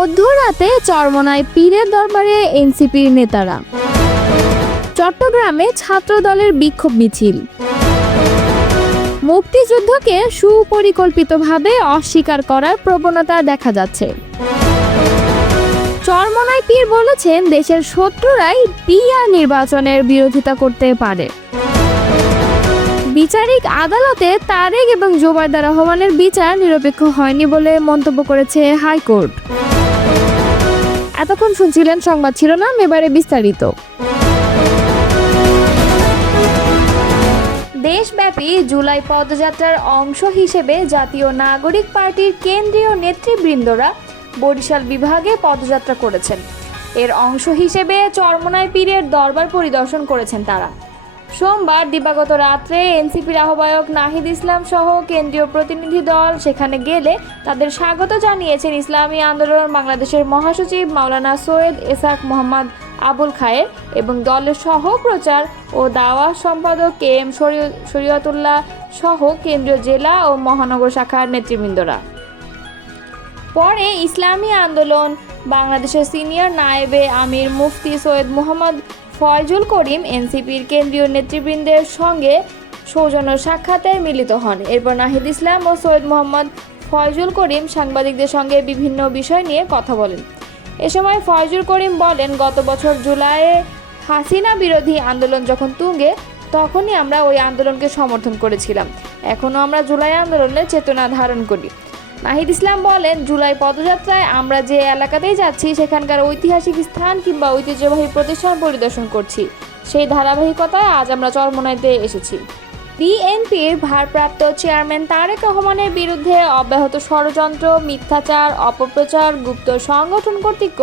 মধ্যরাতে চরমোনাই পীরের দরবারে এনসিপির নেতারা। চট্টগ্রামে ছাত্রদলের বিক্ষোভ মিছিল। মুক্তিযুদ্ধকে সুপরিকল্পিতভাবে অস্বীকার করার প্রবণতা দেখা যাচ্ছে। চরমোনাই পীর বলেছেন, দেশের শত্রুরাই পিআর নির্বাচনের বিরোধিতা করতে পারে। বিচারিক আদালতে তারেক এবং জোবায়দা রহমানের বিচার নিরপেক্ষ হয়নি বলে মন্তব্য করেছে হাইকোর্ট। এতক্ষণ শুনছিলেন সংবাদ শিরোনাম, এবারে বিস্তারিত। দেশব্যাপী জুলাই পদযাত্রার অংশ হিসেবে জাতীয় নাগরিক পার্টির কেন্দ্রীয় নেতৃবৃন্দরা বরিশাল বিভাগে পদযাত্রা করেছেন। এর অংশ হিসেবে চরমোনাই পীরের দরবার পরিদর্শন করেছেন তারা। সোমবার দিবাগত রাত্রে এনসিপির আহ্বায়ক নাহিদ ইসলাম সহ কেন্দ্রীয় প্রতিনিধি দল সেখানে গেলে তাদের স্বাগত জানিয়েছেন ইসলামী আন্দোলন বাংলাদেশের মহাসচিব মাওলানা সৈয়দ এসাক মোহাম্মদ আবুল খায়ের এবং দলের সহ প্রচার ও দাওয়া সম্পাদক KM শরীয়তুল্লাহ সহ কেন্দ্রীয় জেলা ও মহানগর শাখার নেতৃবৃন্দরা। পরে ইসলামী আন্দোলন বাংলাদেশের সিনিয়র নায়েবে আমির মুফতি সৈয়দ মোহাম্মদ ফয়জুল করিম এনসিপির কেন্দ্রীয় নেতৃবৃন্দের সঙ্গে সৌজন্য সাক্ষাতে মিলিত হন। এরপর নাহিদ ইসলাম ও সৈয়দ মোহাম্মদ ফয়জুল করিম সাংবাদিকদের সঙ্গে বিভিন্ন বিষয় নিয়ে কথা বলেন। এ সময় ফয়জুল করিম বলেন, গত বছর জুলাইয়ে হাসিনা বিরোধী আন্দোলন যখন তুঙ্গে, তখনই আমরা ওই আন্দোলনকে সমর্থন করেছিলাম। এখনও আমরা জুলাই আন্দোলনের চেতনা ধারণ করি। নাহিদ ইসলাম বলেন, জুলাই পদযাত্রায় আমরা যে এলাকাতেই যাচ্ছি সেখানকার ঐতিহাসিক স্থান কিংবা ঐতিহ্যবাহী প্রতিষ্ঠান পরিদর্শন করছি। সেই ধারাবাহিকতায় আজ আমরা চরমোনাইতে এসেছি। বিএনপির ভারপ্রাপ্ত চেয়ারম্যান তারেক রহমানের বিরুদ্ধে অব্যাহত ষড়যন্ত্র, মিথ্যাচার, অপপ্রচার, গুপ্ত সংগঠন কর্তৃক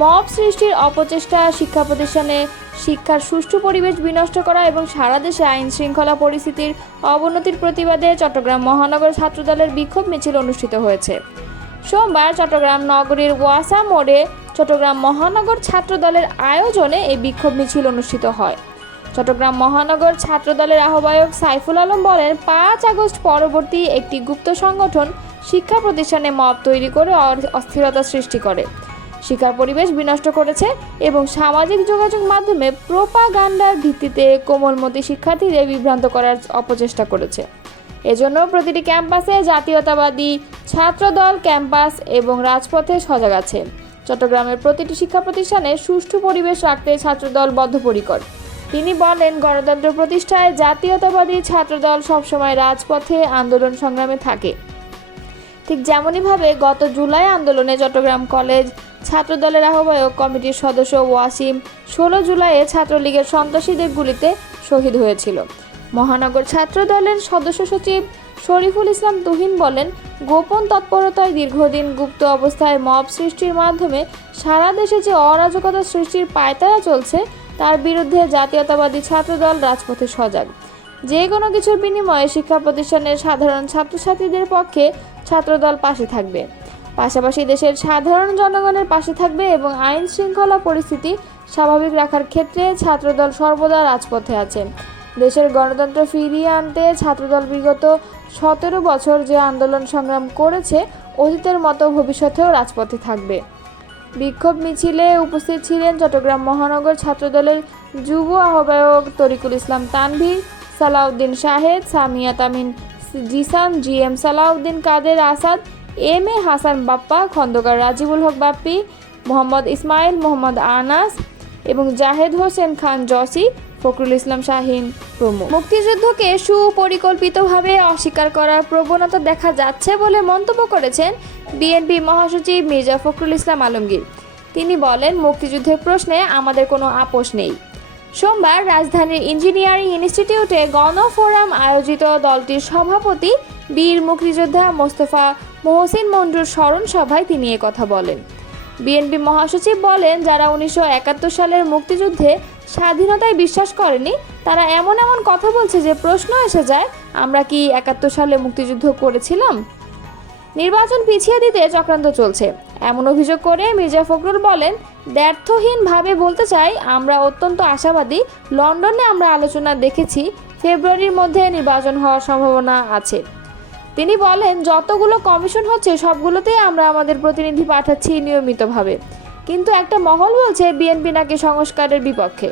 মব সৃষ্টির অপচেষ্টা, শিক্ষা প্রতিষ্ঠানে শিক্ষার সুষ্ঠু পরিবেশ বিনষ্ট করা এবং সারা দেশে আইন শৃঙ্খলা পরিস্থিতির অবনতির প্রতিবাদে চট্টগ্রাম মহানগর ছাত্রদলের বিক্ষোভ মিছিল অনুষ্ঠিত হয়েছে। সোমবার চট্টগ্রাম নগরীর ওয়াসা মোড়ে চট্টগ্রাম মহানগর ছাত্রদলের আয়োজনে এই বিক্ষোভ মিছিল অনুষ্ঠিত হয়। চট্টগ্রাম মহানগর ছাত্রদলের আহ্বায়ক সাইফুল আলম বলেন, 5 আগস্ট পরবর্তী একটি গুপ্ত সংগঠন শিক্ষা প্রতিষ্ঠানে মব তৈরি করে অস্থিরতা সৃষ্টি করে, শিক্ষার পরিবেশ বিনষ্ট করেছে এবং সামাজিক যোগাযোগ মাধ্যমে প্রোপাগান্ডার ভিত্তিতে কোমলমতি শিক্ষার্থীদের বিভ্রান্ত করার অপচেষ্টা করেছে। এজন্য প্রতিটি ক্যাম্পাসে জাতীয়তাবাদী ছাত্রদল ক্যাম্পাস এবং রাজপথে সজাগ আছে। চট্টগ্রামের প্রতিটি শিক্ষা প্রতিষ্ঠানে সুষ্ঠু পরিবেশ রাখতে ছাত্রদল বদ্ধপরিকর। তিনি বলেন, গণতন্ত্র প্রতিষ্ঠায় জাতীয়তাবাদী ছাত্রদল সবসময় রাজপথে আন্দোলন সংগ্রামে থাকে। ঠিক যেমনইভাবে গত জুলাই আন্দোলনে চট্টগ্রাম কলেজ ছাত্রদলের আহ্বায়ক কমিটির সদস্য ওয়াসিম 16 জুলাইয়ে ছাত্রলীগের সন্ত্রাসীদের গুলিতে শহীদ হয়েছিল। মহানগর ছাত্রদলের সদস্য সচিব শরীফুল ইসলাম তুহিন বলেন, গোপন তৎপরতায় দীর্ঘদিন গুপ্ত অবস্থায় মব সৃষ্টির মাধ্যমে সারা দেশে যে অরাজকতা সৃষ্টির পায়তারা চলছে তার বিরুদ্ধে জাতীয়তাবাদী ছাত্রদল রাজপথে সজাগ। যে কোনো কিছুর বিনিময়ে শিক্ষা প্রতিষ্ঠানের সাধারণ ছাত্রছাত্রীদের পক্ষে ছাত্রদল পাশে থাকবে, পাশাপাশি দেশের সাধারণ জনগণের পাশে থাকবে এবং আইন শৃঙ্খলা পরিস্থিতি স্বাভাবিক রাখার ক্ষেত্রে ছাত্রদল সর্বদা রাজপথে আছে। দেশের গণতন্ত্র ফিরিয়ে আনতে ছাত্রদল বিগত 17 বছর যে আন্দোলন সংগ্রাম করেছে, অতীতের মতো ভবিষ্যতেও রাজপথে থাকবে। বিক্ষোভ মিছিলে উপস্থিত ছিলেন চট্টগ্রাম মহানগর ছাত্রদলের যুব আহ্বায়ক তরিকুল ইসলাম তানভীর, সালাউদ্দিন শাহেদ, সামিয়া তামিন জিসান, GM সালাউদ্দিন কাদের আসাদ, MA হাসান বাপ্পা, খন্দকার রাজিবুল হক বাপ্পি, মোহাম্মদ ইসমাইল, মোহাম্মদ আনাস এবং জাহেদ হোসেন খান জসি, ফখরুল ইসলাম শাহিন প্রমুখ। মুক্তিযুদ্ধকে সুপরিকল্পিতভাবে অস্বীকার করার প্রবণতা দেখা যাচ্ছে বলে মন্তব্য করেছেন বিএনপি মহাসচিব মির্জা ফখরুল ইসলাম আলমগীর। তিনি বলেন, মুক্তিযুদ্ধের প্রশ্নে আমাদের কোনো আপোষ নেই। সোমবার রাজধানীর ইঞ্জিনিয়ারিং ইনস্টিটিউটে গণফোরাম আয়োজিত দলটির সভাপতি বীর মুক্তিযোদ্ধা মোস্তফা মহসিন মঞ্জুর স্মরণ সভায় তিনি কথা বলেন। বিএনপি মহাসচিব বলেন, যারা 1971 সালের মুক্তিযুদ্ধে স্বাধীনতায় বিশ্বাস করেনি তারা এমন কথা বলছে যে প্রশ্ন এসে যায়, আমরা কি 71 সালে মুক্তিযুদ্ধ করেছিলাম? নির্বাচন পিছিয়ে দিতে চক্রান্ত চলছে এমন অভিযোগ করে মির্জা ফখরুল বলেন, দ্ব্যর্থহীনভাবে বলতে চাই, আমরা অত্যন্ত আশাবাদী। লন্ডনে আমরা আলোচনা দেখেছি, ফেব্রুয়ারির মধ্যে নির্বাচন হওয়ার সম্ভাবনা আছে। তিনি বলেন, যতগুলো কমিশন হচ্ছে সবগুলোতেই আমরা আমাদের প্রতিনিধি পাঠাচ্ছি নিয়মিতভাবে, কিন্তু একটা মহল বলছে বিএনপি নাকি সংস্কারের বিপক্ষে।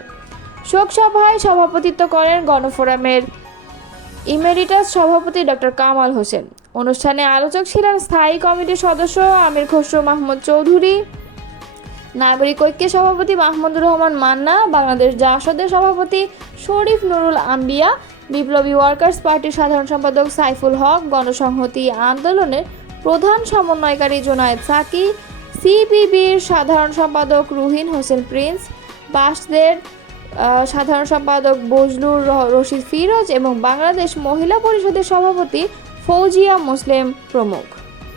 শোক সভায় সভাপতিত্ব করেন গণফোরামের ইমেরিটাস সভাপতি ডক্টর কামাল হোসেন। অনুষ্ঠানে আলোচক ছিলেন স্থায়ী কমিটির সদস্য আমির খসরু মাহমুদ চৌধুরী, নাগরিক ঐক্যের সভাপতি মাহমুদুর রহমান মান্না, বাংলাদেশ জাসদের সভাপতি শরীফ নুরুল আম্বিয়া, বিপ্লবী ওয়ার্কার্স পার্টির সাধারণ সম্পাদক সাইফুল হক, গণসংহতি আন্দোলনের প্রধান সমন্বয়কারী জোনায়েদ সাকি, সিপিবির সাধারণ সম্পাদক রুহিন হোসেন প্রিন্স, বাসদের সাধারণ সম্পাদক বজলুর রশিদ ফিরোজ এবং বাংলাদেশ মহিলা পরিষদের সভাপতি ফৌজিয়া মুসলিম প্রমুখ।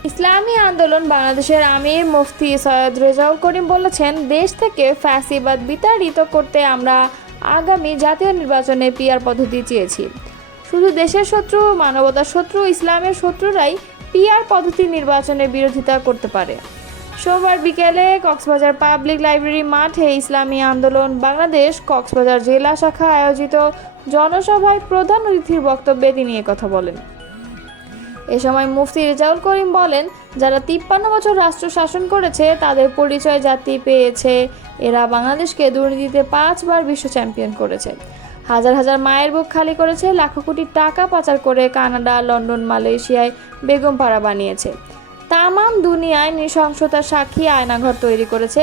ইসলামী আন্দোলন বাংলাদেশের আমির মুফতি সৈয়দ রেজাউল করিম বলেছেন, দেশ থেকে ফ্যাসিবাদ বিতাড়িত করতে আমরা আগামী জাতীয় নির্বাচনে পিআর পদ্ধতি চেয়েছি। শুধু দেশের শত্রু, মানবতার শত্রু, ইসলামের শত্রুরাই পিআর পদ্ধতি নির্বাচনের বিরোধিতা করতে পারে। সোমবার বিকেলে কক্সবাজার পাবলিক লাইব্রেরি মাঠে ইসলামী আন্দোলন বাংলাদেশ কক্সবাজার জেলা শাখা আয়োজিত জনসভায় প্রধান অতিথির বক্তব্যে তিনি কথা বলেন। এ সময় মুফতি রেজাউল করিম বলেন, যারা 53 বছর রাষ্ট্র শাসন করেছে তাদের পরিচয় জাতি পেয়েছে। এরা বাংলাদেশকে দুর্নীতিতে 5 বার বিশ্ব চ্যাম্পিয়ন করেছে, হাজার হাজার মায়ের বুক খালি করেছে, লাখো কোটি টাকা পাচার করে কানাডা, লন্ডন, মালয়েশিয়ায় বেগমপাড়া বানিয়েছে, তামাম দুনিয়ায় নৃশংসতার সাক্ষী আয়নাঘর তৈরি করেছে,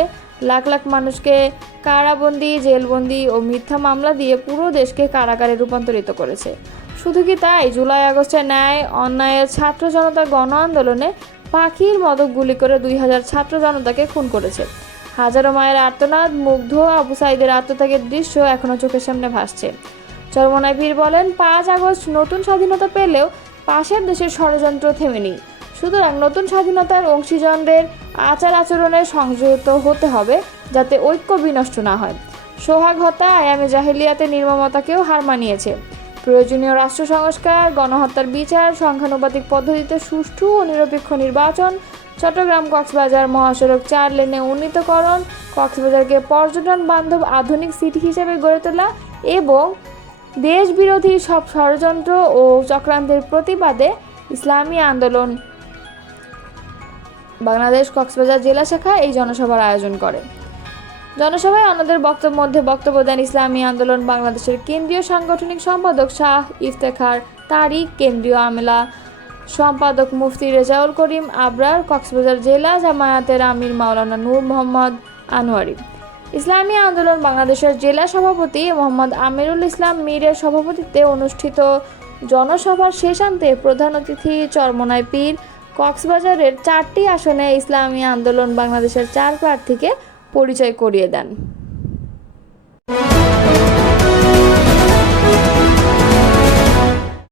লাখ লাখ মানুষকে কারাবন্দি, জেলবন্দি ও মিথ্যা মামলা দিয়ে পুরো দেশকে কারাগারে রূপান্তরিত করেছে। শুধু কি তাই, জুলাই আগস্টের ন্যায় অন্যায়ের ছাত্র জনতার গণ আন্দোলনে পাখির মতো গুলি করে 2000 ছাত্র জনতাকে খুন করেছে। হাজারো মায়ের আর্তনাদ, মুগ্ধ আবু সাইদের আত্মত্যাগের দৃশ্য এখনও চোখের সামনে ভাসছে। চরমোনাই পীর বলেন, 5 আগস্ট নতুন স্বাধীনতা পেলেও পাশের দেশের ষড়যন্ত্র থেমেনি। সুতরাং নতুন স্বাধীনতার অংশীজনদের আচার আচরণে সংযত হতে হবে, যাতে ঐক্য বিনষ্ট না হয়। সোহাগ হত্যা আয়ামে জাহিলিয়াতের নির্মমতাকেও হার মানিয়েছে। প্রয়োজনীয় রাষ্ট্র সংস্কার, গণহত্যার বিচার, সংখ্যানুপাতিক পদ্ধতিতে সুষ্ঠু ও নিরপেক্ষ নির্বাচন, চট্টগ্রাম কক্সবাজার মহাসড়ক 4 লেনে উন্নীতকরণ, কক্সবাজারকে পর্যটন বান্ধব আধুনিক সিটি হিসেবে গড়ে তোলা এবং দেশবিরোধী সব ষড়যন্ত্র ও চক্রান্তের প্রতিবাদে ইসলামী আন্দোলন বাংলাদেশ কক্সবাজার জেলা শাখা এই জনসভার আয়োজন করে। জনসভায় অন্যদের বক্তব্য দেন ইসলামী আন্দোলন বাংলাদেশের কেন্দ্রীয় সাংগঠনিক সম্পাদক শাহ ইফতেখার তারিক, কেন্দ্রীয় আমেলা সম্পাদক মুফতি রেজাউল করিম আবরার, কক্সবাজার জেলা জামায়াতের আমির মাওলানা নূর মোহাম্মদ আনোয়ারি। ইসলামী আন্দোলন বাংলাদেশের জেলা সভাপতি মোহাম্মদ আমিরুল ইসলাম মীরের সভাপতিত্বে অনুষ্ঠিত জনসভার শেষান্তে প্রধান অতিথি চরমোনাই পীর কক্সবাজারের 4টি আসনে ইসলামী আন্দোলন বাংলাদেশের 4 প্রার্থীকে পরিচয় করিয়ে দেন।